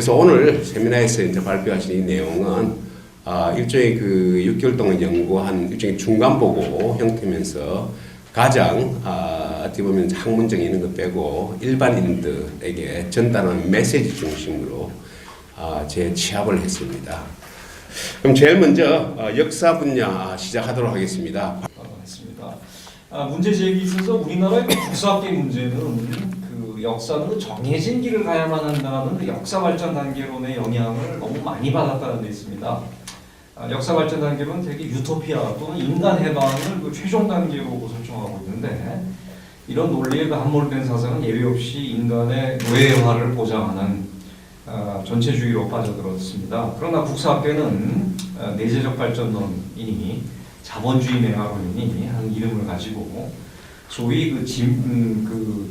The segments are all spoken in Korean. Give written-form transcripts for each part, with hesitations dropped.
그래서 오늘 세미나에서 이제 발표하신 이 내용은 일종의 그 6개월 동안 연구한 일종의 중간보고 형태면서 가장 어떻게 보면 학문적인 이런 거 빼고 일반인들에게 전달하는 메시지 중심으로 제 취합을 했습니다. 그럼 제일 먼저 역사 분야 시작하도록 하겠습니다. 맞습니다. 문제 제기에 있어서 우리나라의 국사학계 문제는 그 역사는 정해진 길을 가야만 한다는 그 역사 발전 단계론의 영향을 너무 많이 받았다는 데 있습니다. 역사 발전 단계론은 되게 유토피아 또는 인간 해방을 그 최종 단계로 설정하고 있는데 이런 논리에 그 함몰된 사상은 예외 없이 인간의 노예화를 보장하는 전체주의로 빠져들었습니다. 그러나 국사학계는 내재적 발전론이니 자본주의 맹아론이니 하는 이름을 가지고 소위 그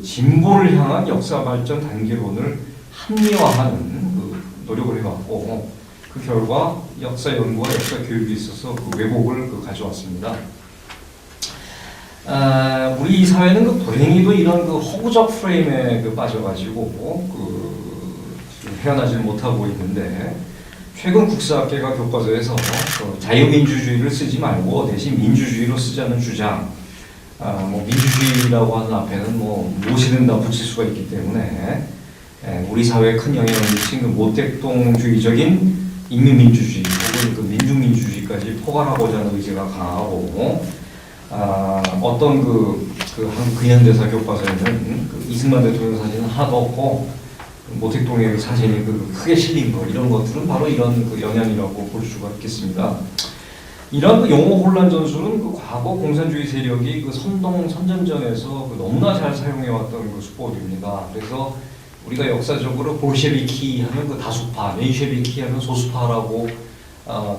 진보를 향한 역사 발전 단계론을 합리화하는 그 노력을 해왔고 그 결과 역사 연구와 역사 교육에 있어서 그 왜곡을 가져왔습니다. 우리 사회는 그 불행히도 이런 그 허구적 프레임에 빠져가지고 헤어나지 못하고 있는데 최근 국사학계가 교과서에서 자유민주주의를 쓰지 말고 대신 민주주의로 쓰자는 주장, 민주주의라고 하는 앞에는 무엇이든 다 붙일 수가 있기 때문에 우리 사회에 큰 영향을 미친 그 모택동주의적인 인민민주주의 혹은 그 민중민주주의까지 포괄하고자 하는 의지가 강하고 어떤 한 근현대사 교과서에는 그 이승만 대통령 사진은 하나도 없고 모택동의 사진이 크게 실린 거 이런 것들은 바로 이런 영향이라고 볼 수가 있겠습니다. 이런 용어 혼란 전술은 과거 공산주의 세력이 선전전에서 너무나 잘 사용해왔던 수법입니다. 그래서 우리가 역사적으로 볼셰비키 하면 다수파, 멘셰비키 하면 소수파라고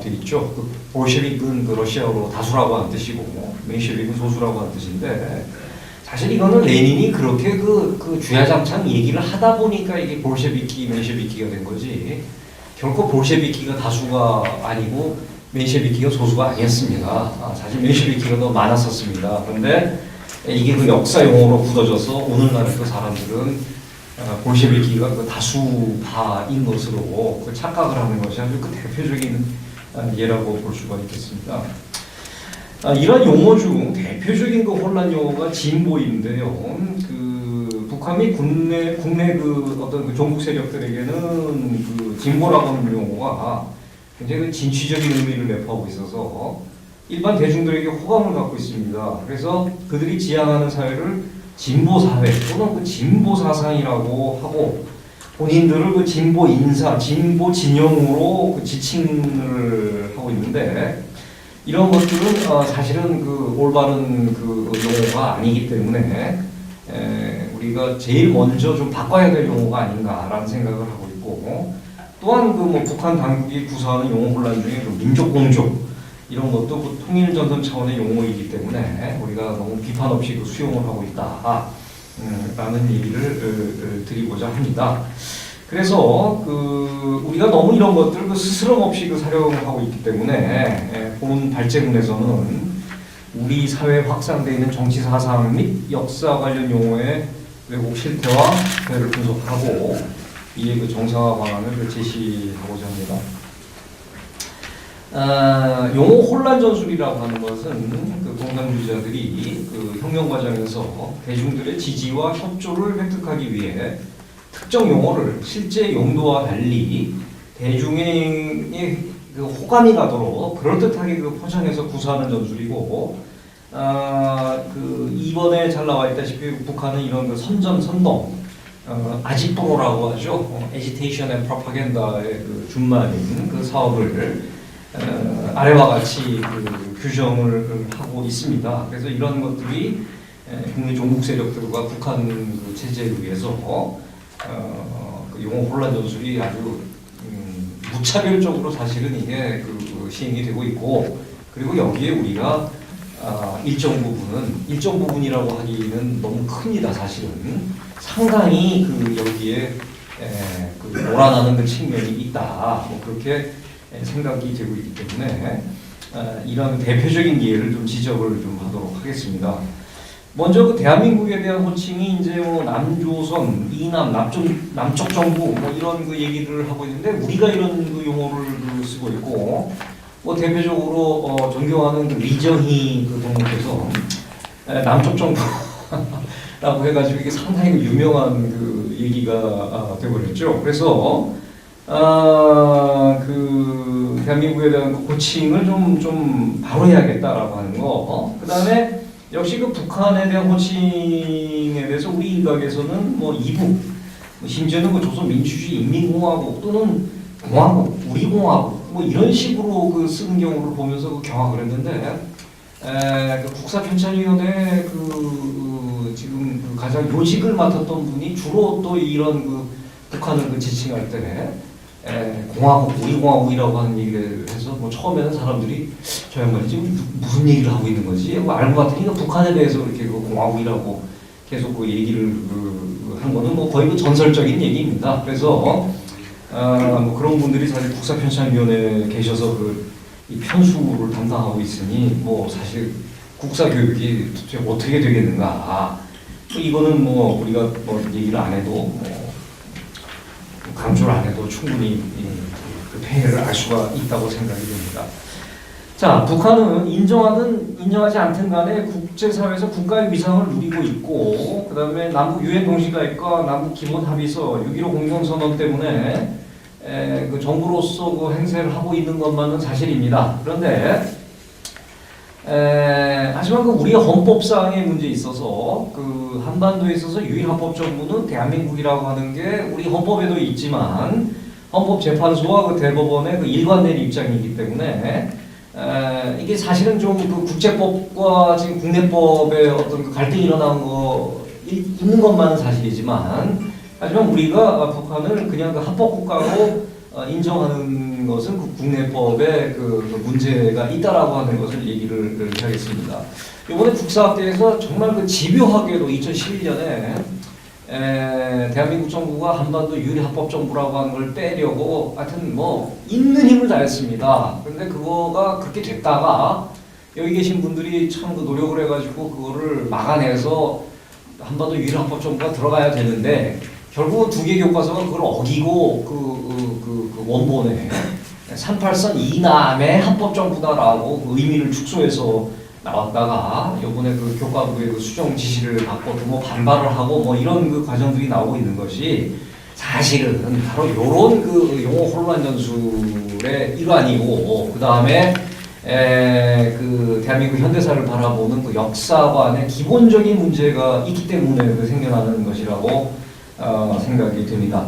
돼 있죠. 볼셰빅은 러시아어로 다수라고 하는 뜻이고 멘셰빅은 소수라고 하는 뜻인데 사실 이거는 레닌이 그렇게 주야장창 얘기를 하다 보니까 이게 볼셰비키, 멘셰비키가 된 거지 결코 볼셰비키가 다수가 아니고 멘셰비키가 소수가 아니었습니다. 사실 멘셰비키가 더 많았었습니다. 그런데 이게 역사 용어로 굳어져서 오늘날의 사람들은 볼셰비키가 다수파인 것으로 착각을 하는 것이 아주 대표적인 예라고 볼 수가 있겠습니다. 이런 용어 중 대표적인 혼란 용어가 진보인데요. 북한 및 국내 어떤 종북 세력들에게는 진보라고 하는 용어가 굉장히 진취적인 의미를 내포하고 있어서 일반 대중들에게 호감을 갖고 있습니다. 그래서 그들이 지향하는 사회를 진보 사회 또는 진보 사상이라고 하고 본인들을 진보 인사, 진보 진영으로 지칭을 하고 있는데. 이런 것들은 사실은 올바른 용어가 아니기 때문에 우리가 제일 먼저 좀 바꿔야 될 용어가 아닌가라는 생각을 하고 있고 또한 북한 당국이 구사하는 용어 혼란 중에 민족공조 이런 것도 통일전선 차원의 용어이기 때문에 우리가 너무 비판 없이 수용을 하고 있다 라는 얘기를 드리고자 합니다. 그래서 우리가 너무 이런 것들 스스럼 없이 사용하고 있기 때문에 본 발제문에서는 우리 사회에 확산되어 있는 정치 사상 및 역사 관련 용어의 왜곡 실태와 그를 분석하고 이에 정상화 방안을 제시하고자 합니다. 용어 혼란 전술이라고 하는 것은 공산주의자들이 혁명 과정에서 대중들의 지지와 협조를 획득하기 위해 특정 용어를 실제 용도와 달리 대중의 호감이 가도록 그럴듯하게 포장해서 구사하는 전술이고 이번에 잘 나와 있다시피 북한은 이런 선동 아지프로라고 하죠. Agitation and Propaganda의 준말인 사업을 아래와 같이 규정을 하고 있습니다. 그래서 이런 것들이 국내 종북 세력들과 북한 체제에 의해서 용어 혼란 전술이 아주 무차별적으로 사실은 이게 시행이 되고 있고 그리고 여기에 우리가 일정 부분이라고 하기는 너무 큽니다. 사실은 상당히 여기에 몰아나는 측면이 있다. 그렇게 생각이 되고 있기 때문에 이런 대표적인 예를 지적을 하도록 하겠습니다. 먼저 그 대한민국에 대한 호칭이 이제 뭐 남조선, 이남, 남쪽 정부 뭐 이런 그 얘기를 하고 있는데 우리가 이런 그 용어를 그 쓰고 있고 뭐 대표적으로 존경하는 그 리정희 그 동무께서 남쪽 정부라고 해가지고 이게 상당히 유명한 그 얘기가 되어버렸죠. 그래서 그 대한민국에 대한 그 호칭을 좀 바로 해야겠다라고 하는 거. 그다음에 역시 그 북한에 대한 호칭에 대해서 우리 일각에서는 뭐 이북, 뭐 심지어는 그 조선민주주의 인민공화국 또는 공화국, 우리공화국 뭐 이런 식으로 그 쓰는 경우를 보면서 그 경악을 했는데 그 국사편찬위원회 지금 그 가장 요직을 맡았던 분이 주로 또 이런 그 북한을 그 지칭할 때 공화국, 우리공화국이라고 하는 얘기를 해서 뭐 처음에는 사람들이 저 양반이 지금 무슨 얘기를 하고 있는 거지? 뭐 알고 봤더니 북한에 대해서 이렇게 그 공화국이라고 계속 그 얘기를 한 거는 뭐 거의 그 전설적인 얘기입니다. 그래서 뭐 그런 분들이 사실 국사편찬위원회에 계셔서 이 편수를 담당하고 있으니 뭐 사실 국사 교육이 도대체 어떻게 되겠는가? 뭐 이거는 뭐 우리가 뭐 얘기를 안 해도 뭐 강조를 안 해도 충분히 그 폐해를 알 수가 있다고 생각이 됩니다. 자, 북한은 인정하든 인정하지 않든 간에 국제사회에서 국가의 위상을 누리고 있고 그 다음에 남북 유엔 동시가입과 남북 기본 합의서 6.15 공동선언 때문에 그 정부로서 그 행세를 하고 있는 것만은 사실입니다. 그런데 하지만 그 우리 헌법상의 문제에 있어서 그 한반도에 있어서 유일헌법 정부는 대한민국이라고 하는 게 우리 헌법에도 있지만 헌법재판소와 그 대법원의 그 일관된 입장이기 때문에 이게 사실은 좀 그 국제법과 지금 국내법의 어떤 그 갈등이 일어나는 거 있는 것만은 사실이지만 하지만 우리가 북한을 그냥 그 합법국가로 인정하는 것은 그 국내법에 그 문제가 있다라고 하는 것을 얘기를 하겠습니다. 이번에 국사학대에서 정말 그 집요하게도 2011년에 대한민국 정부가 한반도 유일합법정부라고 하는 걸 빼려고 하여튼 뭐 있는 힘을 다했습니다. 그런데 그거가 그렇게 됐다가 여기 계신 분들이 참 그 노력을 해가지고 그거를 막아내서 한반도 유일합법정부가 들어가야 되는데 결국 두 개 교과서가 그걸 어기고 그 원본에 38선 이남의 합법정부다라고 그 의미를 축소해서 나왔다가 이번에 그 교과부의 그 수정 지시를 받고 또 뭐 반발을 하고 뭐 이런 그 과정들이 나오고 있는 것이 사실은 바로 이런 그 용어 혼란 전술의 일환이고 그 다음에 그 대한민국 현대사를 바라보는 그 역사관의 기본적인 문제가 있기 때문에 그 생겨나는 것이라고 생각이 됩니다.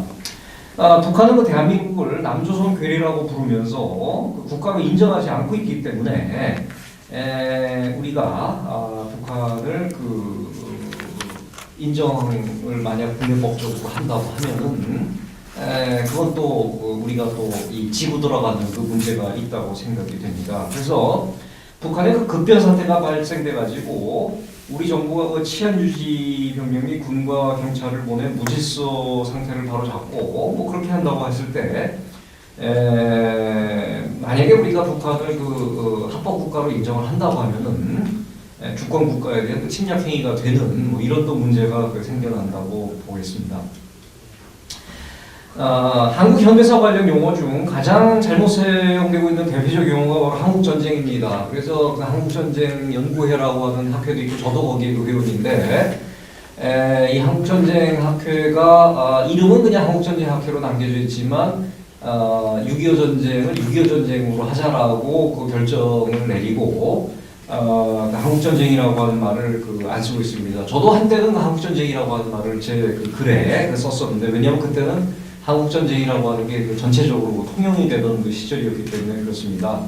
북한은 그 대한민국을 남조선 괴뢰라고 부르면서 그 국가로 인정하지 않고 있기 때문에 우리가 북한을 인정을 만약 국내법적으로 한다고 하면은 그건 또 우리가 또 이 지고 들어가는 그 문제가 있다고 생각이 됩니다. 그래서 북한의 그 급변 사태가 발생돼 가지고 우리 정부가 그 치안 유지 병력 및 군과 경찰을 보내 무질서 상태를 바로잡고 뭐 그렇게 한다고 했을 때 만약에 우리가 북한을 합법 국가로 인정을 한다고 하면은 주권 국가에 대한 침략 행위가 되는 뭐 이런 또 문제가 생겨난다고 보겠습니다. 한국 현대사 관련 용어 중 가장 잘못 사용되고 있는 대표적 용어가 바로 한국전쟁입니다. 그래서 그 한국전쟁 연구회라고 하는 학회도 있고 저도 거기에 그 회원인데 이 한국전쟁 학회가 이름은 그냥 한국전쟁 학회로 남겨져 있지만 6.25 전쟁을 6.25 전쟁으로 하자라고 그 결정을 내리고 한국전쟁이라고 하는 말을 안 쓰고 있습니다. 저도 한때는 한국전쟁이라고 하는 말을 제 글에 썼었는데 왜냐하면 그때는 한국전쟁이라고 하는 게 전체적으로 통용이 되던 그 시절이었기 때문에 그렇습니다.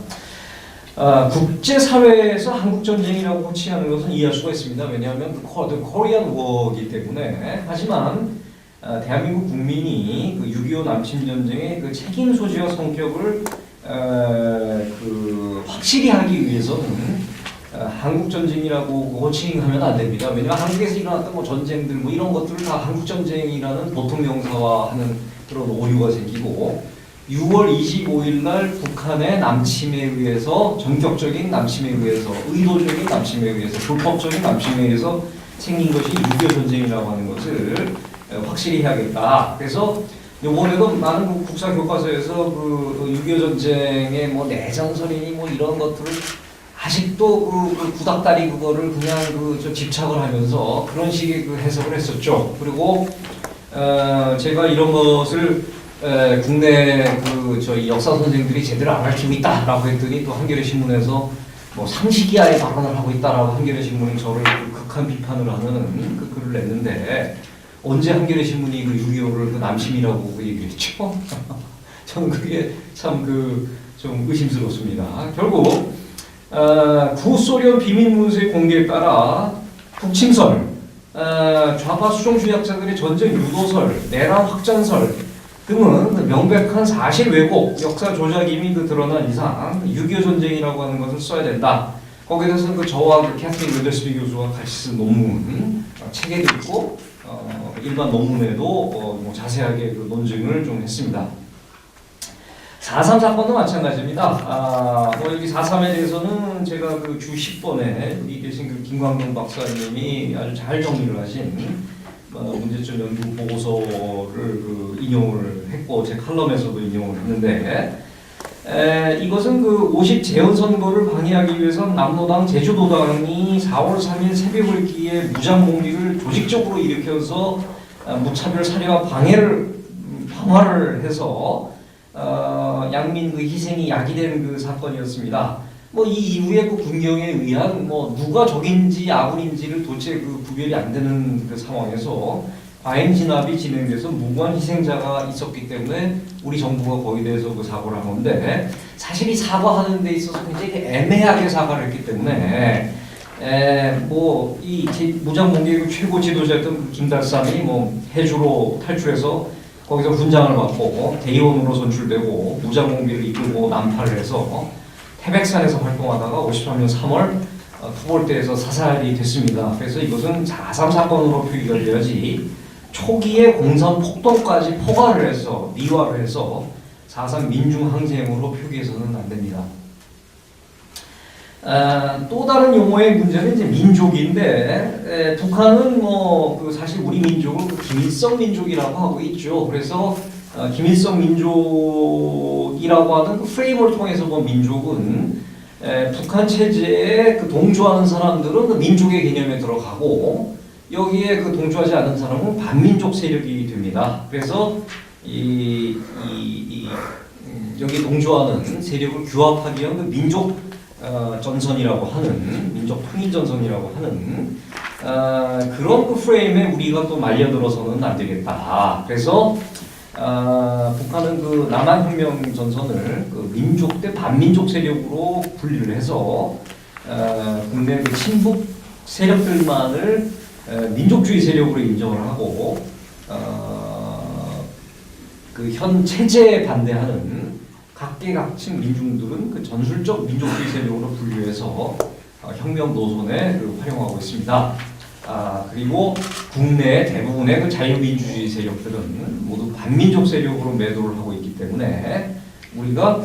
국제사회에서 한국전쟁이라고 호칭하는 것은 이해할 수가 있습니다. 왜냐하면 코리안 워이기 때문에. 하지만 대한민국 국민이 6.25 남침전쟁의 그 책임 소지와 성격을 확실히 하기 위해서는 한국전쟁이라고 호칭하면 안 됩니다. 왜냐하면 한국에서 일어났던 뭐 전쟁들 뭐 이런 것들을 다 한국전쟁이라는 보통 명사화하는 그런 오류가 생기고 6월 25일 날 북한의 남침에 의해서 전격적인 남침에 의해서 의도적인 남침에 의해서 불법적인 남침에 의해서 생긴 것이 6.25 전쟁이라고 하는 것을 확실히 해야겠다. 그래서 이번에도 많은 국사 교과서에서 그 6.25 전쟁의 뭐 내전설이니 뭐 이런 것들을 아직도 그 구닥다리 그거를 그냥 좀 집착을 하면서 그런 식의 그 해석을 했었죠. 그리고 제가 이런 것을 국내 저희 역사 선생들이 제대로 안 가르치고 있다라고 했더니 또 한겨레 신문에서 뭐 상식이하의 발언을 하고 있다라고 한겨레 신문이 저를 극한 비판을 하는 그 글을 냈는데 언제 한겨레 신문이 그 6.25를 그 남심이라고 그 얘기했죠? 저는 그게 참 좀 의심스럽습니다. 결국 구소련 비밀문서의 공개에 따라 북침설, 좌파 수종주의학자들의 전쟁 유도설, 내란 확장설 등은 명백한 사실 왜곡, 역사 조작임이 드러난 이상 6.25 전쟁이라고 하는 것을 써야 된다. 거기에 대해서는 저와 캐서린 웨더스비 교수가 같이 쓴 논문, 책에도 있고 일반 논문에도 뭐 자세하게 논증을 좀 했습니다. 4.3 사건도 마찬가지입니다. 여기 4.3에 대해서는 제가 주 10번에 여기 계신 김광동 박사님이 아주 잘 정리를 하신 문제점 연구 보고서를 인용을 했고 제 칼럼에서도 인용을 했는데 이것은 50 재헌 선거를 방해하기 위해서 남로당 제주도당이 4월 3일 새벽을 기해 무장 공비를 조직적으로 일으켜서 무차별 살해와 방화를 해서 양민 희생이 야기된 사건이었습니다. 뭐 이 이후에 군경에 의한 뭐 누가 적인지 아군인지를 도대체 구별이 안 되는 상황에서 과잉 진압이 진행돼서 무고한 희생자가 있었기 때문에 우리 정부가 거기에 대해서 사과를 한 건데 사실 이 사과하는 데 있어서 굉장히 애매하게 사과를 했기 때문에 뭐 이 무장 공개의 최고 지도자였던 김달삼이 뭐 해주로 탈출해서 거기서 훈장을 받고 대의원으로 선출되고 무장 공비를 이끌고 난파를 해서 태백산에서 활동하다가 53년 3월 투볼대에서 사살이 됐습니다. 그래서 이것은 4.3 사건으로 표기가 되어야지 초기에 공산 폭동까지 포괄을 해서 미화를 해서 4.3 민중항쟁으로 표기해서는 안 됩니다. 또 다른 용어의 문제는 이제 민족인데 북한은 뭐 사실 우리 민족을 김일성 민족이라고 하고 있죠. 그래서 김일성 민족이라고 하는 프레임을 통해서 본 민족은 북한 체제에 동조하는 사람들은 민족의 개념에 들어가고 여기에 동조하지 않은 사람은 반민족 세력이 됩니다. 그래서 여기 동조하는 세력을 규합하기 위한 민족 전선이라고 하는 민족 통일 전선이라고 하는 그런 프레임에 우리가 또 말려들어서는 안 되겠다. 그래서 북한은 남한혁명 전선을 민족 대 반민족 세력으로 분리를 해서 국내 친북 세력들만을 민족주의 세력으로 인정을 하고 현 체제에 반대하는 각계각층 민중들은 전술적 민족주의 세력으로 분류해서 혁명 노선에 활용하고 있습니다. 그리고 국내 대부분의 자유민주주의 세력들은 모두 반민족 세력으로 매도를 하고 있기 때문에 우리가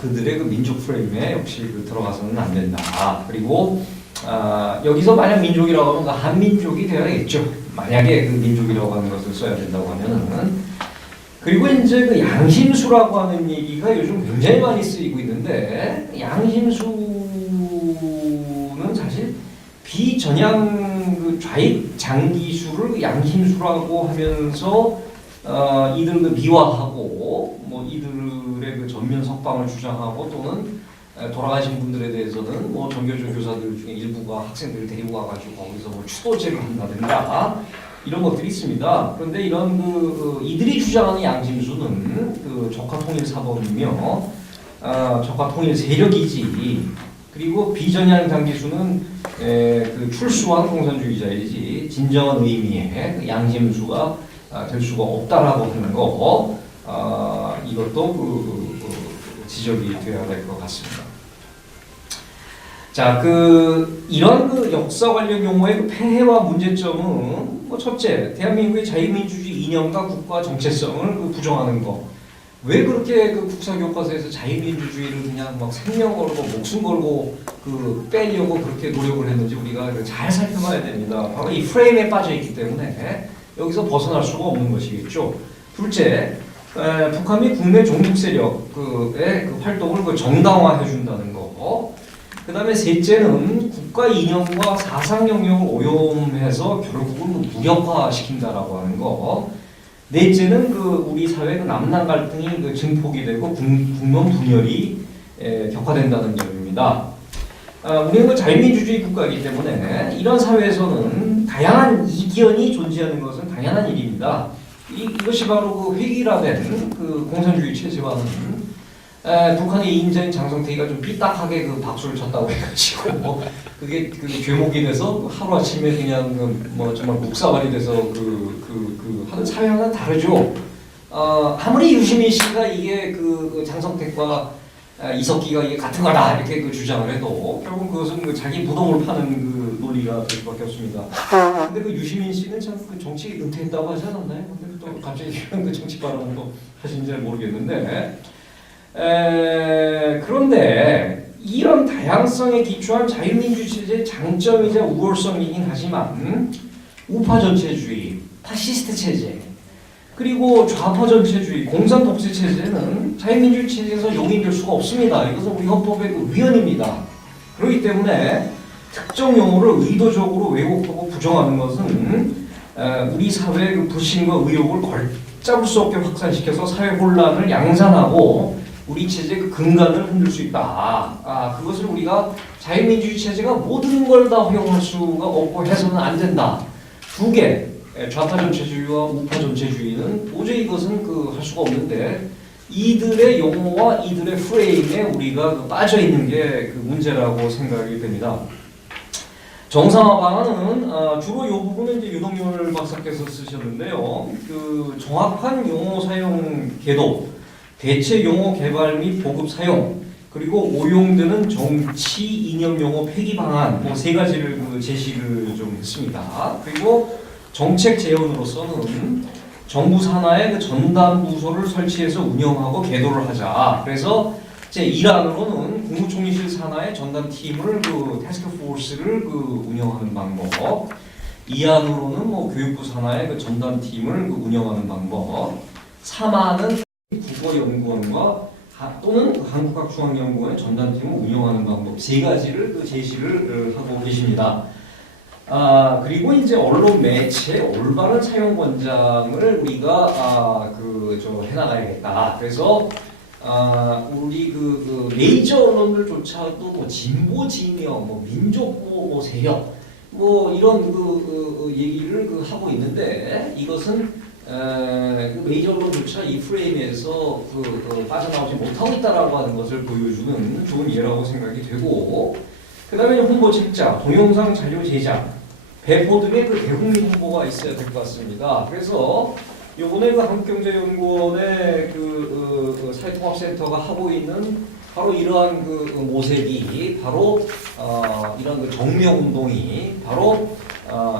그들의 민족 프레임에 역시 들어가서는 안 된다. 그리고 여기서 만약 민족이라고 하면 한민족이 되어야겠죠. 만약에 민족이라고 하는 것을 써야 된다고 하면은. 그리고 이제 양심수라고 하는 얘기가 요즘 굉장히 많이 쓰이고 있는데 양심수는 사실 비전향 좌익 장기수를 양심수라고 하면서 이들 미화하고 뭐 이들의 전면 석방을 주장하고 또는 돌아가신 분들에 대해서는 뭐 전교조 교사들 중에 일부가 학생들을 데리고 와가지고 거기서 뭐 추도제를 한다든가 이런 것들이 있습니다. 그런데 이런 이들이 주장하는 양심수는 적화 통일 사범이며 적화 통일 세력이지. 그리고 비전향 장기수는 출수한 공산주의자이지 진정한 의미의 양심수가 될 수가 없다라고 하는 거. 이것도 지적이 되어야 될 것 같습니다. 자, 이런 역사 관련 용어의 폐해와 문제점은 첫째, 대한민국의 자유민주주의 이념과 국가 정체성을 부정하는 거. 왜 그렇게 그 국사 교과서에서 자유민주주의를 그냥 막 생명 걸고 목숨 걸고 그 빼려고 그렇게 노력을 했는지 우리가 잘 살펴봐야 됩니다. 바로 이 프레임에 빠져 있기 때문에 여기서 벗어날 수가 없는 것이겠죠. 둘째, 북한 및 국내 종북 세력의 그 활동을 그 정당화해 준다는 거. 그 다음에 셋째는 국가 이념과 사상 영역을 오염해서 결국은 무력화시킨다라고 하는 거. 넷째는 그 우리 사회 그 남남 갈등이 그 증폭이 되고 국론 분열이 격화된다는 점입니다. 우리는 그 자유민주주의 국가이기 때문에 이런 사회에서는 다양한 이견이 존재하는 것은 당연한 일입니다. 이것이 바로 그 획일화된 그 공산주의 체제와는 북한의 인자인 장성태기가 좀 삐딱하게 그 박수를 쳤다고 해가지고 그게 그 죄목이 돼서 하루 아침에 그냥 뭐 정말 묵사발이 돼서 하는 사회와는 다르죠. 아무리 유시민 씨가 이게 그 장성택과 이석기가 이게 같은 거다 이렇게 그 주장을 해도 결국 그것은 그 자기 무덤을 파는 그 논리가 될 수밖에 없습니다. 근데 그 유시민 씨는 참 그 정치 은퇴했다고 하지 않았나요? 근데 또 갑자기 이런 그 정치 발언을 또 하신지 잘 모르겠는데. 그런데 이런 다양성에 기초한 자유민주 체제의 장점이자 우월성이긴 하지만 우파 전체주의, 파시스트 체제, 그리고 좌파 전체주의, 공산 독재 체제는 자유민주 체제에서 용인될 수가 없습니다. 이것은 우리 헌법의 그 위헌입니다. 그렇기 때문에 특정 용어를 의도적으로 왜곡하고 부정하는 것은 우리 사회의 그 불신과 의혹을 걷잡을 수 없게 확산시켜서 사회 혼란을 양산하고 우리 체제의 그 근간을 흔들 수 있다. 그것을 우리가 자유민주주의 체제가 모든 걸 다 허용할 수가 없고 해서는 안 된다. 두 개, 좌파 전체주의와 우파 전체주의는 도저히 이것은 그 할 수가 없는데 이들의 용어와 이들의 프레임에 우리가 그 빠져 있는 게 그 문제라고 생각이 됩니다. 정상화 방안은 주로 이 부분은 이제 유동열 박사께서 쓰셨는데요. 그 정확한 용어 사용 계도, 대체 용어 개발 및 보급 사용, 그리고 오용되는 정치 이념 용어 폐기 방안 뭐 세 가지를 그 제시를 좀 했습니다. 그리고 정책 제언으로서는 정부 산하에 그 전담 부서를 설치해서 운영하고 계도를 하자. 그래서 제 1안으로는 국무총리실 산하에 전담 팀을 그 태스크 포스를 그 운영하는 방법. 2안으로는 뭐 교육부 산하에 그 전담 팀을 그 운영하는 방법. 3안은 국어연구원과 또는 한국학중앙연구원의 전담팀을 운영하는 방법 세 가지를 그 제시를 하고 계십니다. 그리고 이제 언론 매체 올바른 사용 권장을 우리가 해나가야겠다. 그래서 우리 그 메이저 언론들조차도 뭐 진보 진영, 뭐 민족보 뭐 세력 뭐 이런 그 얘기를 그 하고 있는데 이것은 메이저 언론조차 이 프레임에서 빠져나오지 못하고 있다라고 하는 것을 보여주는 좋은 예라고 생각이 되고, 그 다음에 홍보 책자, 동영상 자료 제작, 배포 등의 그 대국민 홍보가 있어야 될 것 같습니다. 그래서 이번에 그 한국경제연구원의 사회통합센터가 하고 있는 바로 이러한 그 모색이 바로 이런 그 정명운동이 바로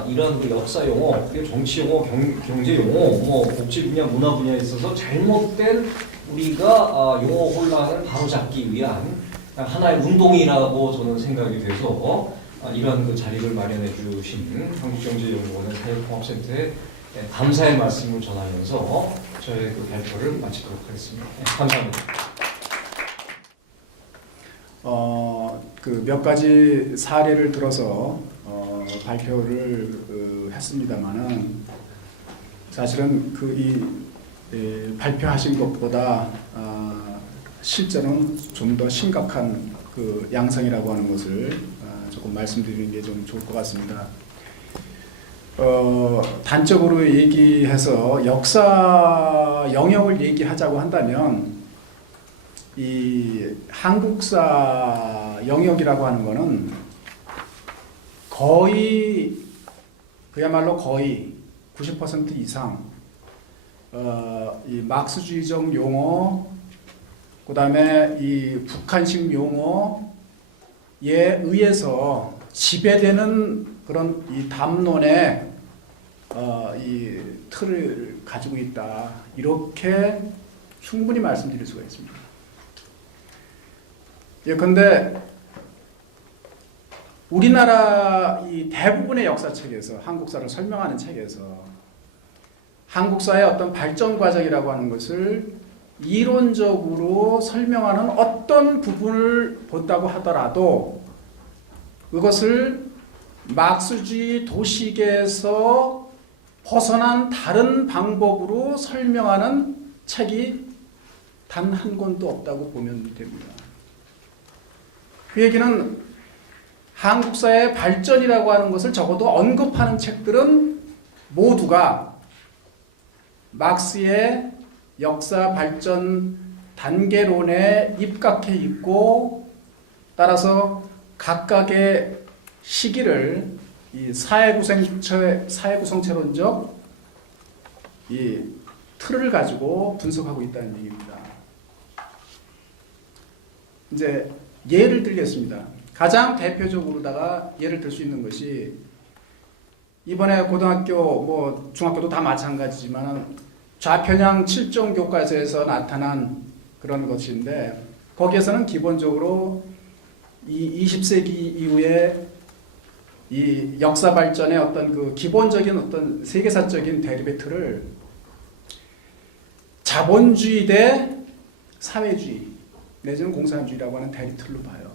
이런 그 역사 용어, 그리고 정치 용어, 경제 용어, 뭐 복지 분야, 문화 분야에 있어서 잘못된 우리가 용어 혼란을 바로잡기 위한 하나의 운동이라고 저는 생각이 돼서 이런 그 자리를 마련해 주신 한국경제연구원의 사회통합센터에 감사의 말씀을 전하면서 저의 그 발표를 마치도록 하겠습니다. 감사합니다. 그 몇 가지 사례를 들어서 발표를 했습니다만은 사실은 발표하신 것보다 실제는 좀 더 심각한 그 양상이라고 하는 것을 조금 말씀드리는 게 좀 좋을 것 같습니다. 단적으로 얘기해서 역사 영역을 얘기하자고 한다면 이 한국사 영역이라고 하는 것은 거의 그야말로 거의 90% 이상 이 막스주의적 용어, 그다음에 이 북한식 용어에 의해서 지배되는 그런 이 담론의 이 틀을 가지고 있다, 이렇게 충분히 말씀드릴 수가 있습니다. 예컨대 우리나라 이 대부분의 역사책에서 한국사를 설명하는 책에서 한국사의 어떤 발전 과정이라고 하는 것을 이론적으로 설명하는 어떤 부분을 본다고 하더라도 그것을 막스주의 도식에서 벗어난 다른 방법으로 설명하는 책이 단 한 권도 없다고 보면 됩니다. 그 얘기는 한국사의 발전이라고 하는 것을 적어도 언급하는 책들은 모두가 막스의 역사 발전 단계론에 입각해 있고 따라서 각각의 시기를 이 사회구성체론적 이 틀을 가지고 분석하고 있다는 얘기입니다. 이제 예를 들겠습니다. 가장 대표적으로다가 예를 들 수 있는 것이 이번에 고등학교 뭐 중학교도 다 마찬가지지만 좌편향 7종 교과서에서 나타난 그런 것인데 거기에서는 기본적으로 이 20세기 이후에 이 역사 발전의 어떤 그 기본적인 어떤 세계사적인 대립의 틀을 자본주의 대 사회주의 내지는 공산주의라고 하는 대립 틀로 봐요.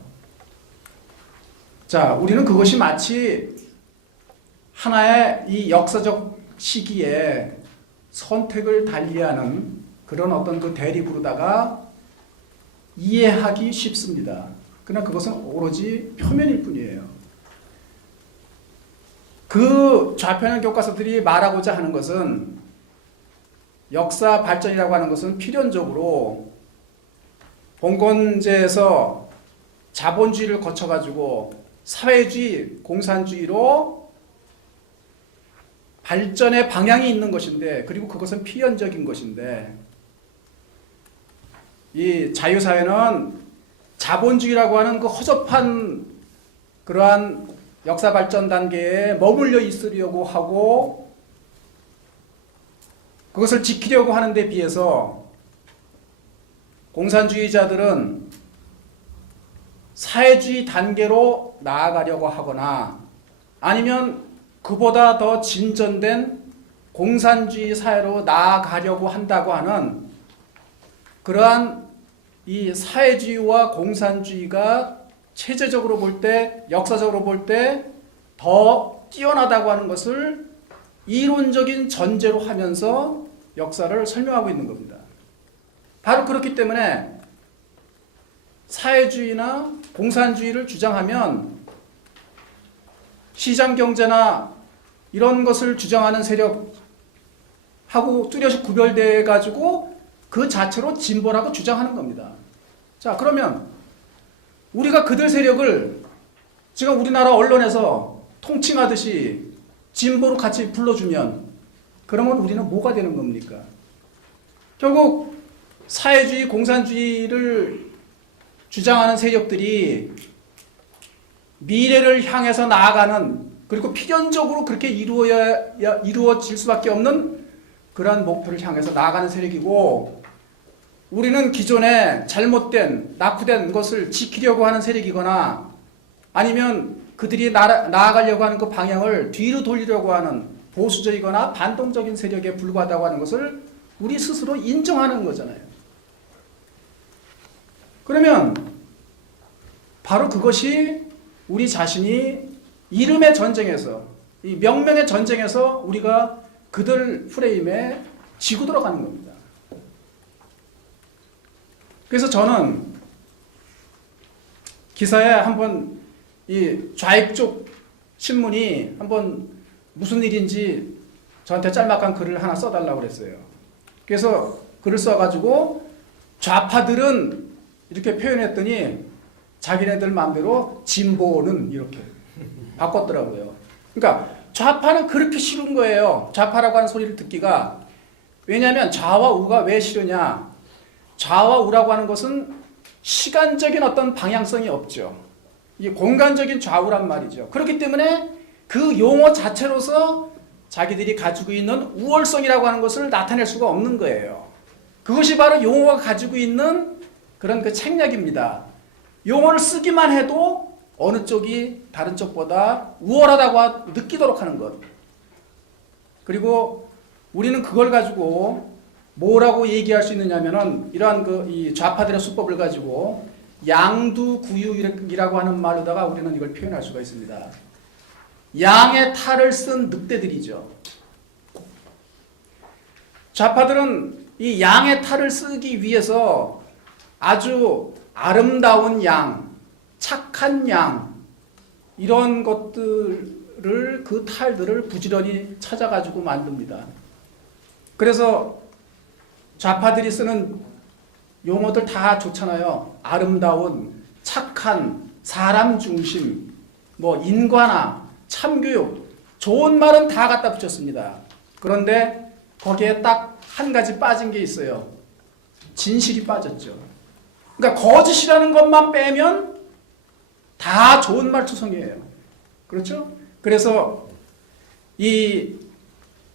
자, 우리는 그것이 마치 하나의 이 역사적 시기에 선택을 달리하는 그런 어떤 그 대립으로다가 이해하기 쉽습니다. 그러나 그것은 오로지 표면일 뿐이에요. 그 좌편향 교과서들이 말하고자 하는 것은 역사 발전이라고 하는 것은 필연적으로 봉건제에서 자본주의를 거쳐가지고 사회주의, 공산주의로 발전의 방향이 있는 것인데 그리고 그것은 필연적인 것인데 이 자유사회는 자본주의라고 하는 그 허접한 그러한 역사 발전 단계에 머물러 있으려고 하고 그것을 지키려고 하는 데 비해서 공산주의자들은 사회주의 단계로 나아가려고 하거나 아니면 그보다 더 진전된 공산주의 사회로 나아가려고 한다고 하는 그러한 이 사회주의와 공산주의가 체제적으로 볼 때, 역사적으로 볼 때 더 뛰어나다고 하는 것을 이론적인 전제로 하면서 역사를 설명하고 있는 겁니다. 바로 그렇기 때문에 사회주의나 공산주의를 주장하면 시장경제나 이런 것을 주장하는 세력하고 뚜렷이 구별돼 가지고 그 자체로 진보라고 주장하는 겁니다. 자, 그러면 우리가 그들 세력을 지금 우리나라 언론에서 통칭하듯이 진보로 같이 불러주면 그러면 우리는 뭐가 되는 겁니까? 결국 사회주의, 공산주의를 주장하는 세력들이 미래를 향해서 나아가는 그리고 필연적으로 그렇게 이루어질 수밖에 없는 그러한 목표를 향해서 나아가는 세력이고 우리는 기존에 잘못된 낙후된 것을 지키려고 하는 세력이거나 아니면 그들이 나아가려고 하는 그 방향을 뒤로 돌리려고 하는 보수적이거나 반동적인 세력에 불과하다고 하는 것을 우리 스스로 인정하는 거잖아요. 그러면 바로 그것이 우리 자신이 이름의 전쟁에서 이 명명의 전쟁에서 우리가 그들 프레임에 지고 들어가는 겁니다. 그래서 저는 기사에 한번 이 좌익 쪽 신문이 한번 무슨 일인지 저한테 짤막한 글을 하나 써달라고 그랬어요. 그래서 글을 써가지고 좌파들은 이렇게 표현했더니 자기네들 마음대로 진보는 이렇게 바꿨더라고요. 그러니까 좌파는 그렇게 싫은 거예요. 좌파라고 하는 소리를 듣기가. 왜냐하면 좌와 우가 왜 싫으냐. 좌와 우라고 하는 것은 시간적인 어떤 방향성이 없죠. 이게 공간적인 좌우란 말이죠. 그렇기 때문에 그 용어 자체로서 자기들이 가지고 있는 우월성이라고 하는 것을 나타낼 수가 없는 거예요. 그것이 바로 용어가 가지고 있는 그런 그 책략입니다. 용어를 쓰기만 해도 어느 쪽이 다른 쪽보다 우월하다고 느끼도록 하는 것. 그리고 우리는 그걸 가지고 뭐라고 얘기할 수 있느냐면은 이러한 이 좌파들의 수법을 가지고 양두구육이라고 하는 말로다가 우리는 이걸 표현할 수가 있습니다. 양의 탈을 쓴 늑대들이죠. 좌파들은 이 양의 탈을 쓰기 위해서 아주 아름다운 양, 착한 양, 이런 것들을 그 탈들을 부지런히 찾아가지고 만듭니다. 그래서 좌파들이 쓰는 용어들 다 좋잖아요. 아름다운, 착한, 사람 중심, 뭐 인과나, 참교육, 좋은 말은 다 갖다 붙였습니다. 그런데 거기에 딱 한 가지 빠진 게 있어요. 진실이 빠졌죠. 그러니까 거짓이라는 것만 빼면 다 좋은 말 투성이에요. 그렇죠? 그래서 이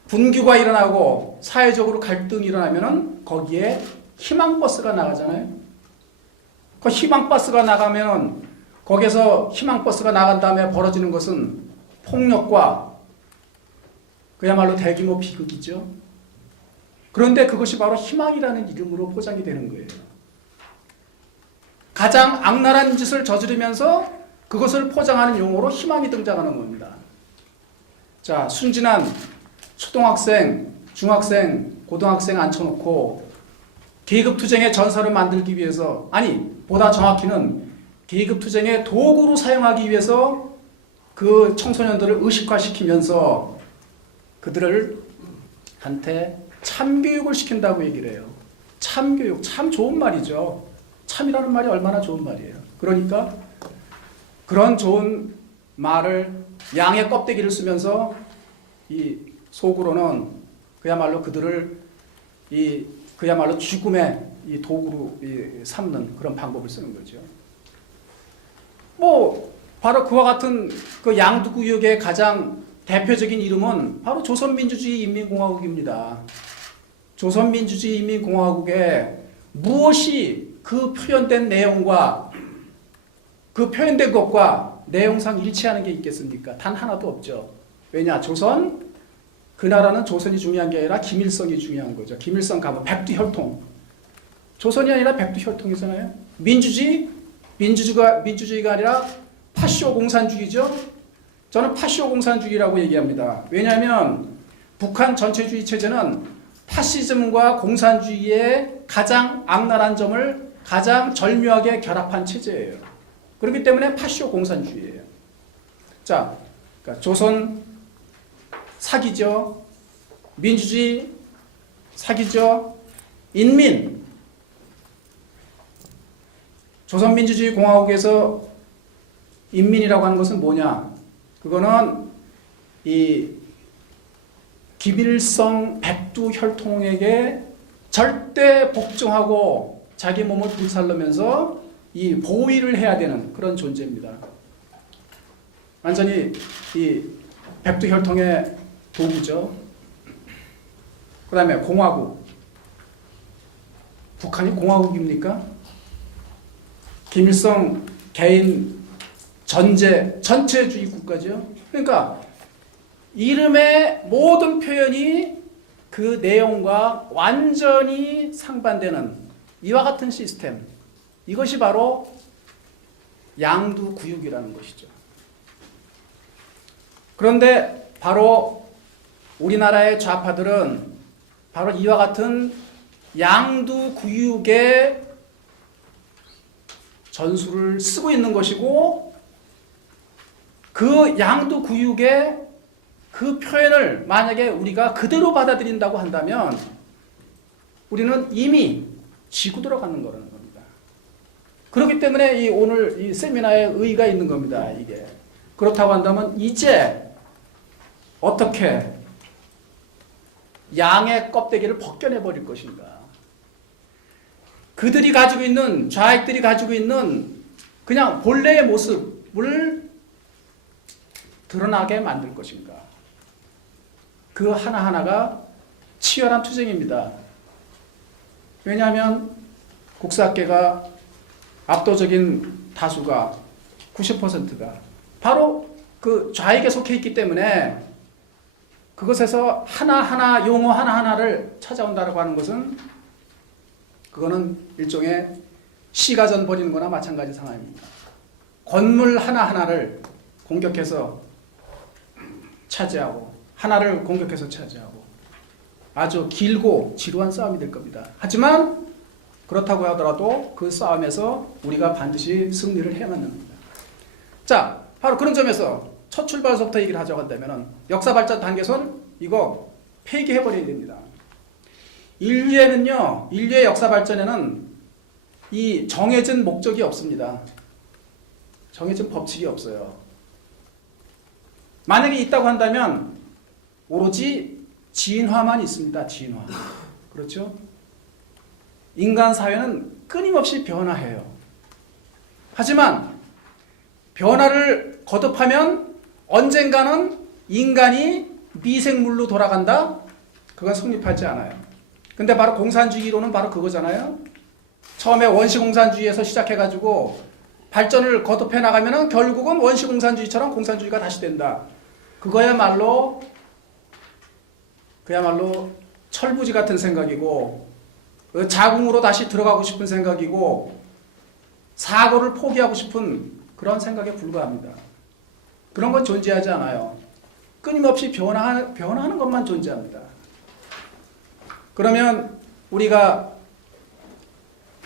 분규가 일어나고 사회적으로 갈등이 일어나면은 거기에 희망버스가 나가잖아요. 그 희망버스가 나가면 거기서 희망버스가 나간 다음에 벌어지는 것은 폭력과 그야말로 대규모 비극이죠. 그런데 그것이 바로 희망이라는 이름으로 포장이 되는 거예요. 가장 악랄한 짓을 저지르면서 그것을 포장하는 용어로 희망이 등장하는 겁니다. 자, 순진한 초등학생, 중학생, 고등학생 앉혀놓고 계급투쟁의 전사를 만들기 위해서, 아니 보다 정확히는 계급투쟁의 도구로 사용하기 위해서 그 청소년들을 의식화시키면서 그들한테 참교육을 시킨다고 얘기를 해요. 참교육, 참 좋은 말이죠. 참이라는 말이 얼마나 좋은 말이에요. 그러니까 그런 좋은 말을 양의 껍데기를 쓰면서 이 속으로는 그야말로 그들을 그야말로 죽음의 이 도구로 삼는 그런 방법을 쓰는 거죠. 뭐 바로 그와 같은 그 양두구역의 가장 대표적인 이름은 바로 조선민주주의 인민공화국입니다. 조선민주주의 인민공화국에 무엇이 그 표현된 내용과 그 표현된 것과 내용상 일치하는 게 있겠습니까? 단 하나도 없죠. 왜냐? 조선, 그 나라는 조선이 중요한 게 아니라 김일성이 중요한 거죠. 김일성 가면 백두혈통. 조선이 아니라 백두혈통이잖아요. 민주주의가 아니라 파쇼 공산주의죠. 저는 파쇼 공산주의라고 얘기합니다. 왜냐하면 북한 전체주의 체제는 파시즘과 공산주의의 가장 악랄한 점을 가장 절묘하게 결합한 체제예요. 그렇기 때문에 파쇼 공산주의예요. 자, 그러니까 조선 사기죠. 민주주의 사기죠. 인민. 조선민주주의 공화국에서 인민이라고 하는 것은 뭐냐? 그거는 이 김일성 백두혈통에게 절대 복종하고 자기 몸을 불살르면서 이 보위를 해야 되는 그런 존재입니다. 완전히 이 백두혈통의 도구죠. 그 다음에 공화국. 북한이 공화국입니까? 김일성 개인 전체주의 국가죠. 그러니까 이름의 모든 표현이 그 내용과 완전히 상반되는 이와 같은 시스템. 이것이 바로 양두구육이라는 것이죠. 그런데 바로 우리나라의 좌파들은 바로 이와 같은 양두구육의 전술을 쓰고 있는 것이고 그 양두구육의 그 표현을 만약에 우리가 그대로 받아들인다고 한다면 우리는 이미 지고 들어가는 거라는 겁니다. 그렇기 때문에 오늘 이 세미나에 의의가 있는 겁니다. 이게 그렇다고 한다면 이제 어떻게 양의 껍데기를 벗겨내 버릴 것인가? 그들이 가지고 있는 좌익들이 가지고 있는 그냥 본래의 모습을 드러나게 만들 것인가? 그 하나하나가 치열한 투쟁입니다. 왜냐하면 국사학계가 압도적인 다수가 90%가 바로 그 좌익에 속해 있기 때문에 그것에서 하나하나 용어 하나하나를 찾아온다고 하는 것은 그거는 일종의 시가전 벌이는 거나 마찬가지 상황입니다. 건물 하나하나를 공격해서 차지하고 하나를 공격해서 차지하고 아주 길고 지루한 싸움이 될 겁니다. 하지만 그렇다고 하더라도 그 싸움에서 우리가 반드시 승리를 해야만 합니다. 자, 바로 그런 점에서 첫 출발서부터 얘기를 하자고 한다면 역사 발전 단계선 이거 폐기해버려야 됩니다. 인류의 역사 발전에는 이 정해진 목적이 없습니다. 정해진 법칙이 없어요. 만약에 있다고 한다면 오로지 진화만 있습니다. 진화. 그렇죠? 인간 사회는 끊임없이 변화해요. 하지만 변화를 거듭하면 언젠가는 인간이 미생물로 돌아간다? 그건 성립하지 않아요. 근데 바로 공산주의로는 바로 그거잖아요. 처음에 원시공산주의에서 시작해가지고 발전을 거듭해 나가면은 결국은 원시공산주의처럼 공산주의가 다시 된다. 그거야말로 철부지 같은 생각이고 자궁으로 다시 들어가고 싶은 생각이고 사고를 포기하고 싶은 그런 생각에 불과합니다. 그런 건 존재하지 않아요. 끊임없이 변화하는 것만 존재합니다. 그러면 우리가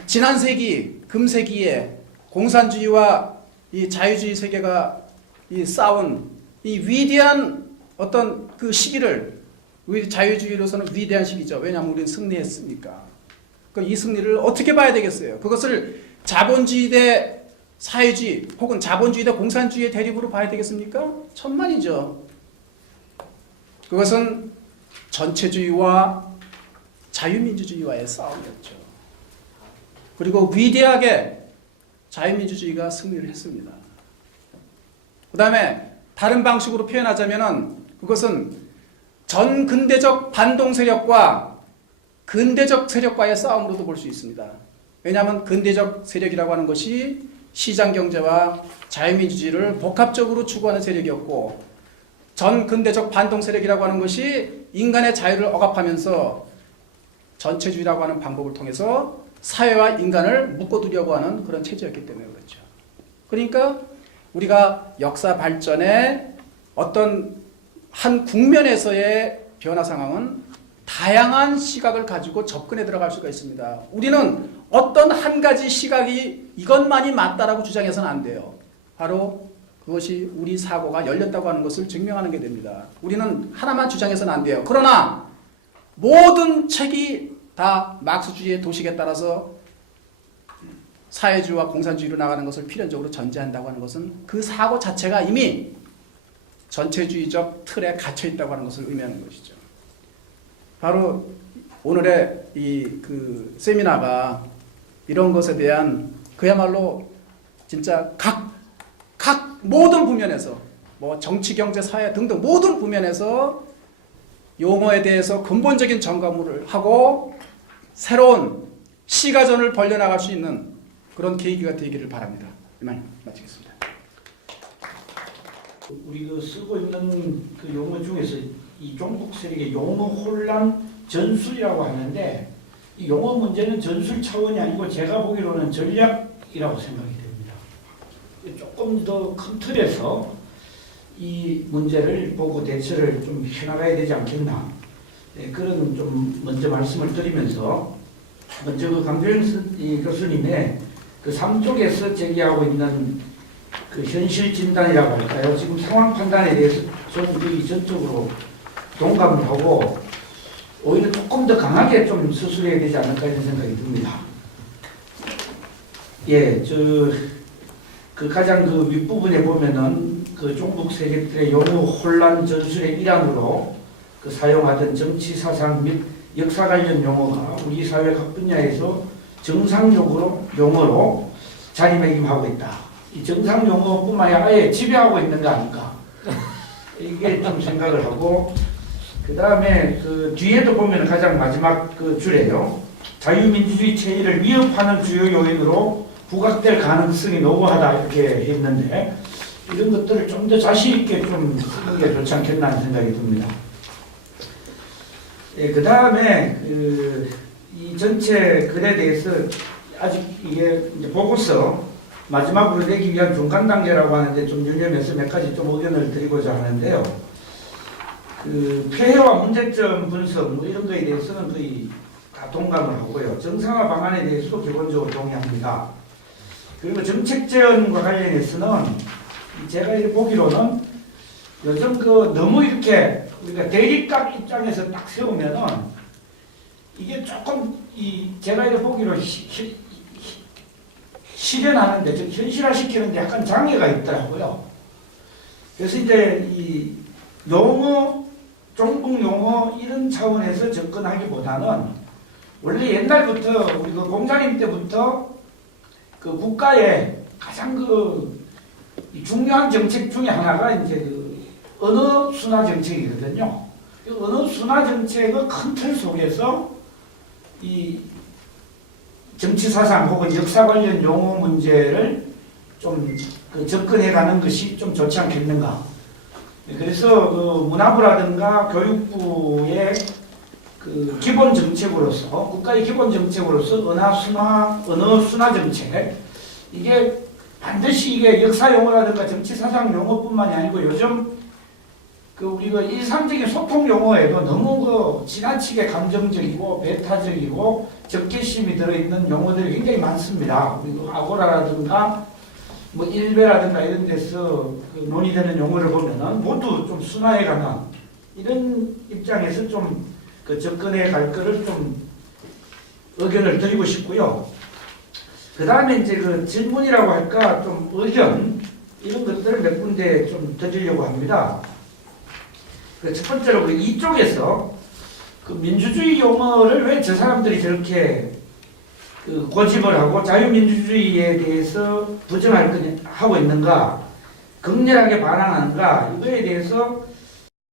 지난 세기, 금세기에 공산주의와 이 자유주의 세계가 싸운 이 위대한 어떤 그 시기를 우리 자유주의로서는 위대한 시기죠. 왜냐하면 우리는 승리했으니까. 이 승리를 어떻게 봐야 되겠어요? 그것을 자본주의 대 사회주의 혹은 자본주의 대 공산주의의 대립으로 봐야 되겠습니까? 천만이죠. 그것은 전체주의와 자유민주주의와의 싸움이었죠. 그리고 위대하게 자유민주주의가 승리를 했습니다. 그 다음에 다른 방식으로 표현하자면 그것은 전근대적 반동 세력과 근대적 세력과의 싸움으로도 볼 수 있습니다. 왜냐하면 근대적 세력이라고 하는 것이 시장경제와 자유민주주의를 복합적으로 추구하는 세력이었고 전근대적 반동 세력이라고 하는 것이 인간의 자유를 억압하면서 전체주의라고 하는 방법을 통해서 사회와 인간을 묶어두려고 하는 그런 체제였기 때문에 그렇죠. 그러니까 우리가 역사 발전의 어떤 한 국면에서의 변화 상황은 다양한 시각을 가지고 접근해 들어갈 수가 있습니다. 우리는 어떤 한 가지 시각이 이것만이 맞다라고 주장해서는 안 돼요. 바로 그것이 우리 사고가 열렸다고 하는 것을 증명하는 게 됩니다. 우리는 하나만 주장해서는 안 돼요. 그러나 모든 책이 다 막스주의의 도식에 따라서 사회주의와 공산주의로 나가는 것을 필연적으로 전제한다고 하는 것은 그 사고 자체가 이미 전체주의적 틀에 갇혀 있다고 하는 것을 의미하는 것이죠. 바로 오늘의 그 세미나가 이런 것에 대한 그야말로 진짜 각 모든 부면에서 뭐 정치, 경제, 사회 등등 모든 부면에서 용어에 대해서 근본적인 점검을 하고 새로운 시가전을 벌려나갈 수 있는 그런 계기가 되기를 바랍니다. 이만 마치겠습니다. 우리 쓰고 있는 그 용어 중에서 이 종북 세력의 용어 혼란 전술이라고 하는데 이 용어 문제는 전술 차원이 아니고 제가 보기로는 전략이라고 생각이 됩니다. 조금 더 큰 틀에서 이 문제를 보고 대처를 좀 해나가야 되지 않겠나. 그런 좀 먼저 말씀을 드리면서 먼저 그 강조영 교수님의 그 3쪽에서 제기하고 있는 그 현실 진단이라고 할까요? 지금 상황 판단에 대해서 저는 거의 전적으로 동감을 하고 오히려 조금 더 강하게 좀 수술해야 되지 않을까 이런 생각이 듭니다. 예, 그 가장 그 윗부분에 보면은 그 종북 세력들의 용어 혼란 전술의 일환으로 그 사용하던 정치 사상 및 역사 관련 용어가 우리 사회 각 분야에서 정상 용어로 자리매김하고 있다. 이 정상 용어뿐만 아니라 아예 지배하고 있는 거 아닌가. 이게 좀 생각을 하고 그 다음에 그 뒤에도 보면 가장 마지막 그 줄에요. 자유민주주의 체제를 위협하는 주요 요인으로 부각될 가능성이 노고하다 이렇게 했는데 이런 것들을 좀 더 자신 있게 좀 쓰는 게 좋지 않겠나 하는 생각이 듭니다. 예, 그 다음에 이 전체 글에 대해서 아직 이게 이제 보고서 마지막으로 내기 위한 중간 단계라고 하는데 좀 유념해서 몇 가지 좀 의견을 드리고자 하는데요. 그 폐해와 문제점 분석 뭐 이런 거에 대해서는 거의 다 동감을 하고요. 정상화 방안에 대해서도 기본적으로 동의합니다. 그리고 정책 제언과 관련해서는 제가 보기로는 요즘 너무 이렇게 우리가 대립각 입장에서 딱 세우면은 이게 조금 제가 보기로 실현하는데 즉 현실화시키는데 약간 장애가 있더라고요. 그래서 이제 이 용어, 종북 용어 이런 차원에서 접근하기보다는 원래 옛날부터 우리 공자님 때부터 국가의 가장 중요한 정책 중에 하나가 이제 언어 순화 정책이거든요. 언어 순화 정책의 큰 틀 속에서 이 정치 사상 혹은 역사 관련 용어 문제를 좀 접근해 가는 것이 좀 좋지 않겠는가. 그래서 문화부라든가 교육부의 기본 정책으로서 국가의 기본 정책으로서 언어 순화 정책 이게 반드시 이게 역사 용어라든가 정치 사상 용어뿐만이 아니고 요즘 우리가 일상적인 소통 용어에도 너무 지나치게 감정적이고 배타적이고 적개심이 들어있는 용어들이 굉장히 많습니다. 그리고 아고라라든가 뭐 일베라든가 이런 데서 논의되는 용어를 보면은 모두 좀 순화해 가는 이런 입장에서 좀 접근해 갈 거를 좀 의견을 드리고 싶고요. 그 다음에 이제 질문이라고 할까 좀 의견 이런 것들을 몇 군데 좀 드리려고 합니다. 첫 번째로 이쪽에서 민주주의 용어를 왜 저 사람들이 저렇게 고집을 하고 자유민주주의에 대해서 하고 있는가, 극렬하게 반항하는가, 이거에 대해서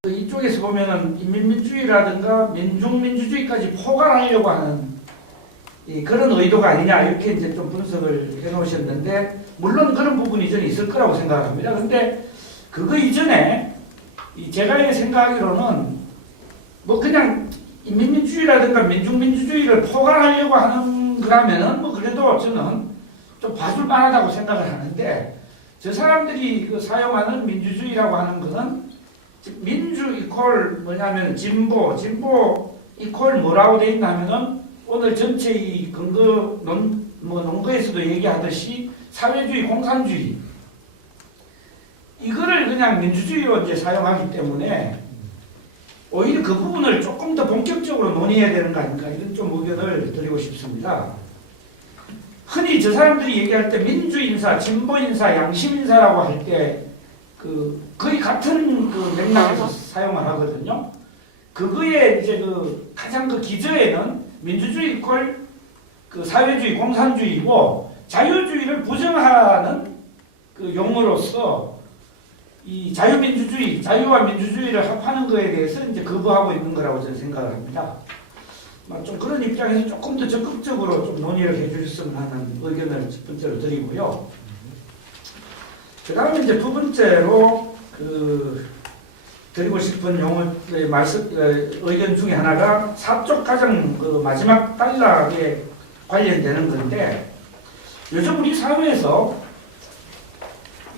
이쪽에서 보면은 인민민주주의라든가 민중민주주의까지 포괄하려고 하는 그런 의도가 아니냐, 이렇게 이제 좀 분석을 해 놓으셨는데, 물론 그런 부분이 저는 있을 거라고 생각합니다. 근데 그거 이전에 제가 생각하기로는 뭐 그냥 인민민주주의라든가 민중민주주의를 포괄하려고 하는 거라면은 뭐 그래도 저는 좀 봐줄 만하다고 생각을 하는데, 저 사람들이 사용하는 민주주의라고 하는 것은 즉 민주 이퀄 뭐냐면 진보 이퀄 뭐라고 돼 있냐면은 오늘 전체 이 논거에서도 얘기하듯이 사회주의, 공산주의 이거를 그냥 민주주의로 이제 사용하기 때문에 오히려 그 부분을 조금 더 본격적으로 논의해야 되는 거 아닌가, 이런 좀 의견을 드리고 싶습니다. 흔히 저 사람들이 얘기할 때 민주인사, 진보인사, 양심인사라고 할 때 거의 같은 맥락에서 사용을 하거든요. 그거에 이제 가장 기저에는 민주주의 이퀄 사회주의, 공산주의고 자유주의를 부정하는 용어로서 이 자유민주주의, 자유와 민주주의를 합하는 것에 대해서 이제 거부하고 있는 거라고 저는 생각을 합니다. 좀 그런 입장에서 조금 더 적극적으로 좀 논의를 해주셨으면 하는 의견을 첫 번째로 드리고요. 그 다음에 이제 두 번째로 드리고 싶은 의견 중에 하나가 4쪽 가장 마지막 단락에 관련되는 건데, 요즘 우리 사회에서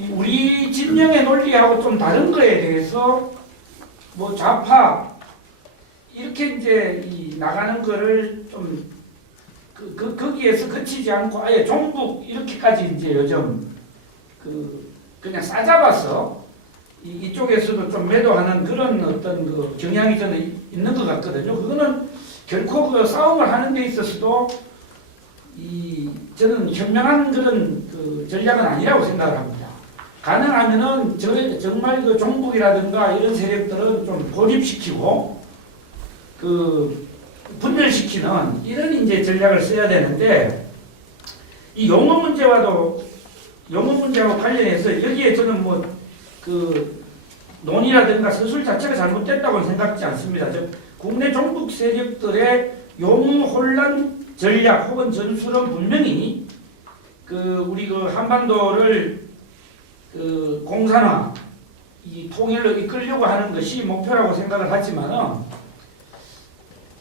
우리 진영의 논리하고 좀 다른 거에 대해서 뭐 좌파 이렇게 이제 나가는 거를 좀 거기에서 그치지 않고 아예 종북 이렇게까지 이제 요즘 그냥 싸잡아서 이쪽에서도 좀 매도하는 그런 어떤 경향이 저는 있는 것 같거든요. 그거는 결코 싸움을 하는 데 있어서도 저는 현명한 그런 전략은 아니라고 생각을 합니다. 가능하면은 정말 종북이라든가 이런 세력들은 좀 고립시키고 분열시키는 이런 이제 전략을 써야 되는데, 이 용어 문제하고 관련해서 여기에 저는 논의라든가 서술 자체가 잘못됐다고 생각하지 않습니다. 즉 국내 종북 세력들의 용어 혼란 전략 혹은 전술은 분명히 우리 한반도를 공산화, 이 통일로 이끌려고 하는 것이 목표라고 생각을 하지만은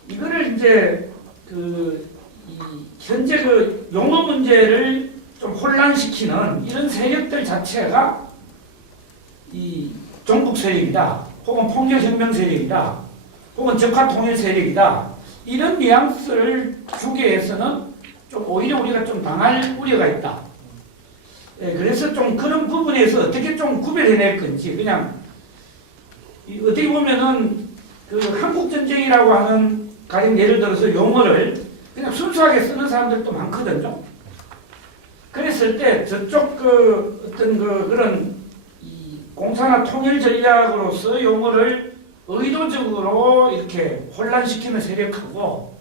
이거를 이제 이 현재 용어 문제를 좀 혼란시키는 이런 세력들 자체가 이 종북 세력이다, 혹은 폭력혁명 세력이다, 혹은 적화통일 세력이다, 이런 뉘앙스를 주기 위해서는 좀 오히려 우리가 좀 당할 우려가 있다. 예, 그래서 좀 그런 부분에서 어떻게 좀 구별해낼 건지, 그냥 어떻게 보면은 한국전쟁이라고 하는, 가령 예를 들어서 용어를 그냥 순수하게 쓰는 사람들도 많거든요. 그랬을 때 저쪽 어떤 그런 이 공산화 통일 전략으로서 용어를 의도적으로 이렇게 혼란시키는 세력하고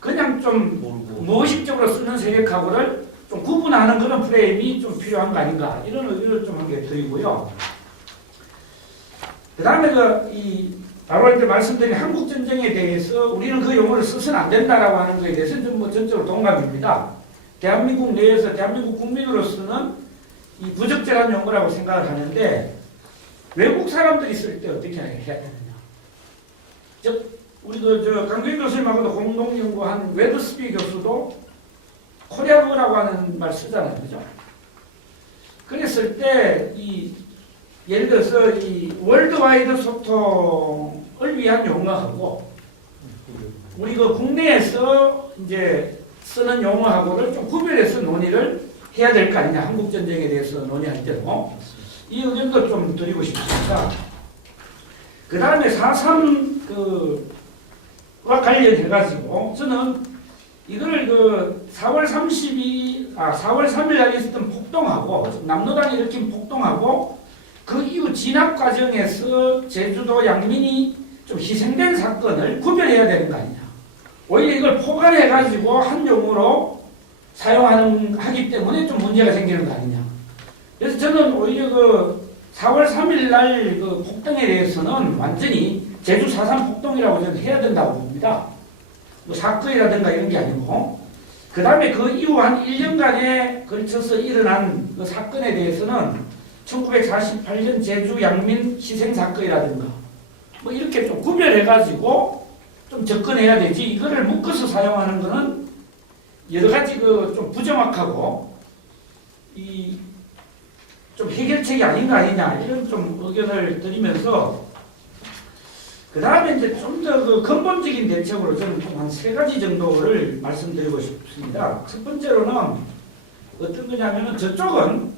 그냥 좀 무의식적으로 쓰는 세력하고를 좀 구분하는 그런 프레임이 좀 필요한 거 아닌가, 이런 의견을 좀 한 게 드리고요. 그 다음에 바로 이렇게 말씀드린 한국전쟁에 대해서 우리는 그 용어를 써서는 안 된다라고 하는 것에 대해서는 좀 전적으로 동감입니다. 대한민국 내에서 대한민국 국민으로서는 이 부적절한 용어라고 생각을 하는데, 외국 사람들이 쓸 때 어떻게 해야 되느냐. 즉, 우리 강규인 교수님하고도 공동 연구한 웨더스피 교수도 코리아어라고 하는 말 쓰잖아요, 그죠? 그랬을 때 예를 들어서 이 월드와이드 소통을 위한 용어하고 우리 국내에서 이제 쓰는 용어하고를 좀 구별해서 논의를 해야 될 거 아니냐, 한국 전쟁에 대해서 논의할 때도 이 의견도 좀 드리고 싶습니다. 그 다음에 4.3와 관련해가지고 저는 이거를 4월 3일 날 있었던 폭동하고, 남로당이 일으킨 폭동하고 그 이후 진압 과정에서 제주도 양민이 좀 희생된 사건을 구별해야 되는 거 아니냐. 오히려 이걸 포괄해가지고 한 용어로 하기 때문에 좀 문제가 생기는 거 아니냐. 그래서 저는 오히려 4월 3일 날 폭동에 대해서는 완전히 제주 4.3 폭동이라고 저는 해야 된다고 봅니다. 뭐 사건이라든가 이런 게 아니고, 그 다음에 그 이후 한 1년간에 걸쳐서 일어난 그 사건에 대해서는 1948년 제주 양민 희생 사건이라든가 뭐 이렇게 좀 구별해가지고 좀 접근해야 되지, 이거를 묶어서 사용하는 거는 여러 가지 좀 부정확하고 좀 해결책이 아닌 거 아니냐, 이런 좀 의견을 드리면서, 그 다음에 이제 좀 더 근본적인 대책으로 저는 좀 한 3가지 정도를 말씀드리고 싶습니다. 첫 번째로는 어떤 거냐면은, 저쪽은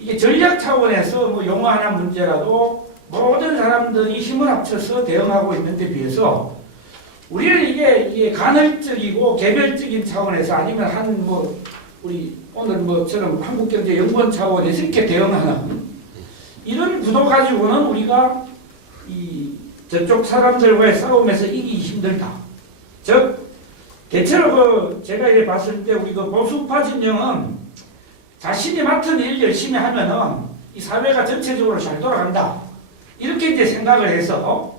이게 전략 차원에서 뭐 용어 하나 문제라도 모든 사람들이 힘을 합쳐서 대응하고 있는데 비해서 우리는 이게 간헐적이고 개별적인 차원에서, 아니면 우리 오늘 뭐처럼 한국경제연구원 차원에서 이렇게 대응하는 이런 구도 가지고는 우리가 저쪽 사람들과의 싸움에서 이기기 힘들다. 즉, 대체로 제가 이렇게 봤을 때 우리 보수파 진영은 자신이 맡은 일 열심히 하면은 이 사회가 전체적으로 잘 돌아간다, 이렇게 이제 생각을 해서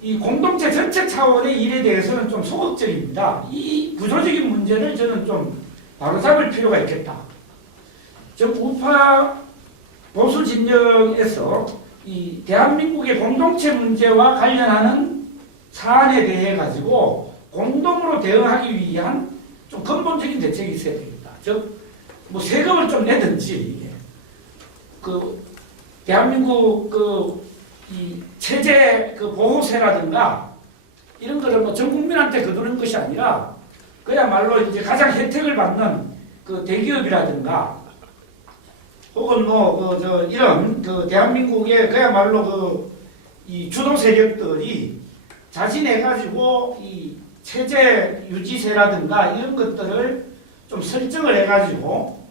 이 공동체 전체 차원의 일에 대해서는 좀 소극적입니다. 이 구조적인 문제를 저는 좀 바로잡을 필요가 있겠다. 즉, 우파 보수 진영에서 이 대한민국의 공동체 문제와 관련하는 사안에 대해 가지고 공동으로 대응하기 위한 좀 근본적인 대책이 있어야 됩니다. 즉, 뭐 세금을 좀 내든지, 대한민국 이 체제 보호세라든가 이런 거를 뭐 전 국민한테 거두는 것이 아니라 그야말로 이제 가장 혜택을 받는 대기업이라든가 혹은 이런 대한민국의 그야말로 이 주도 세력들이 자진해가지고 이 체제 유지세라든가 이런 것들을 좀 설정을 해가지고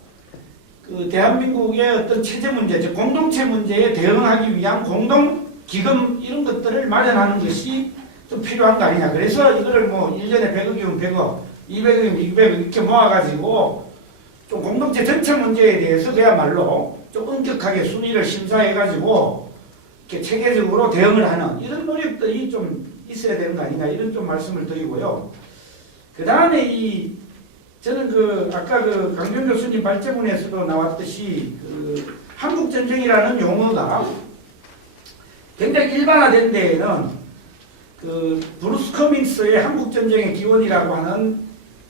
대한민국의 어떤 체제 문제, 즉 공동체 문제에 대응하기 위한 공동기금 이런 것들을 마련하는 것이 좀 필요한 거 아니냐. 그래서 이거를 1년에 100억이면 100억, 200억이면 200억 이렇게 모아가지고 좀 공동체 전체 문제에 대해서 그야말로 좀 엄격하게 순위를 심사해가지고 이렇게 체계적으로 대응을 하는 이런 노력들이 좀 있어야 되는 거 아닌가, 이런 좀 말씀을 드리고요. 그 다음에 저는 아까 강병 교수님 발제문에서도 나왔듯이 한국 전쟁이라는 용어가 굉장히 일반화된 데에는 브루스 커밍스의 한국 전쟁의 기원이라고 하는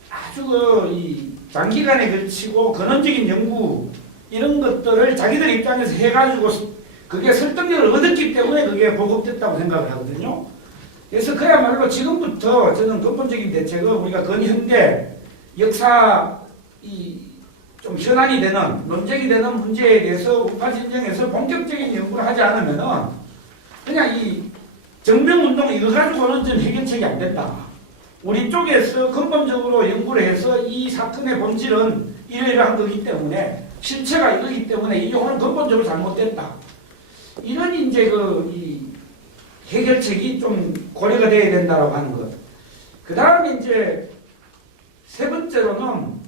아주 이 장기간에 걸치고 근원적인 연구 이런 것들을 자기들 입장에서 해가지고 그게 설득력을 얻었기 때문에 그게 보급됐다고 생각을 하거든요. 그래서 그야말로 지금부터 저는 근본적인 대책은 우리가 근현대 역사 좀 현안이 되는 논쟁이 되는 문제에 대해서 우파 진영에서 본격적인 연구를 하지 않으면은 그냥 이 정명운동 이거 가지고는 좀 해결책이 안 된다. 우리 쪽에서 근본적으로 연구를 해서 이 사건의 본질은 이러이러한 거기 때문에 실체가 이거기 때문에 이 용어는 근본적으로 잘못됐다. 이런 이제 이 해결책이 좀 고려가 돼야 된다라고 하는 것. 그 다음에 이제 세 번째로는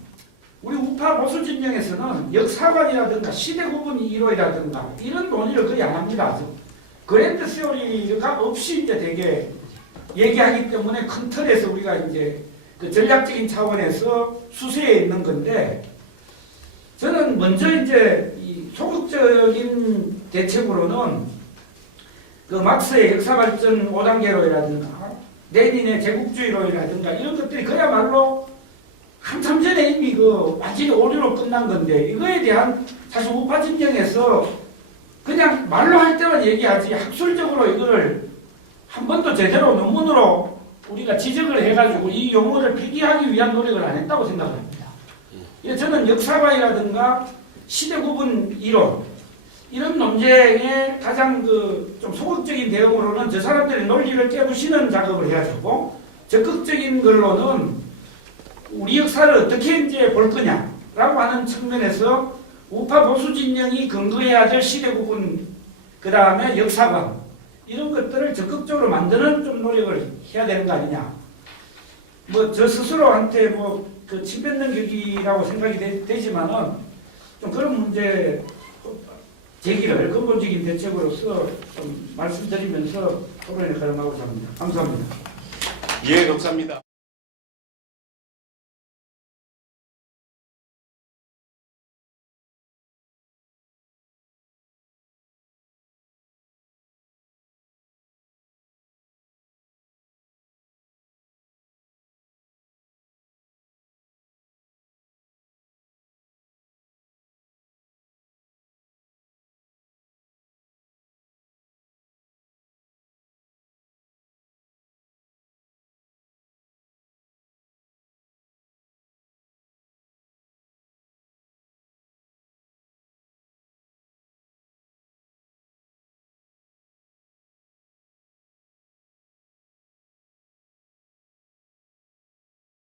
우리 우파 보수 진영에서는 역사관이라든가 시대 구분 이론이라든가 이런 논의를 거의 안 합니다. 그랜드 세오리가 없이 이제 되게 얘기하기 때문에 큰 틀에서 우리가 이제 그 전략적인 차원에서 수세에 있는 건데 저는 먼저 이제 이 소극적인 대책으로는 그 막스의 역사발전 5단계론이라든가 레닌의 제국주의론이라든가 이런 것들이 그야말로 한참 전에 이미 완전히 오류로 끝난 건데 이거에 대한 사실 우파 진영에서 그냥 말로 할 때만 얘기하지 학술적으로 이거를 한 번도 제대로 논문으로 우리가 지적을 해가지고 이 용어를 폐기하기 위한 노력을 안 했다고 생각을 합니다. 저는 역사관이라든가 시대 구분 이론 이런 논쟁의 가장 좀 소극적인 대응으로는 저 사람들의 논리를 깨부시는 작업을 해야 되고 적극적인 걸로는 우리 역사를 어떻게 이제 볼 거냐라고 하는 측면에서 우파 보수 진영이 근거해야 될 시대 구분, 그 다음에 역사관 이런 것들을 적극적으로 만드는 좀 노력을 해야 되는 거 아니냐. 저 스스로한테 그 침뱉는 격이라고 생각이 되지만은 좀 그런 문제 제기를 근본적인 대책으로서 좀 말씀드리면서 토론에 가름하고자 합니다. 감사합니다. 예, 감사합니다.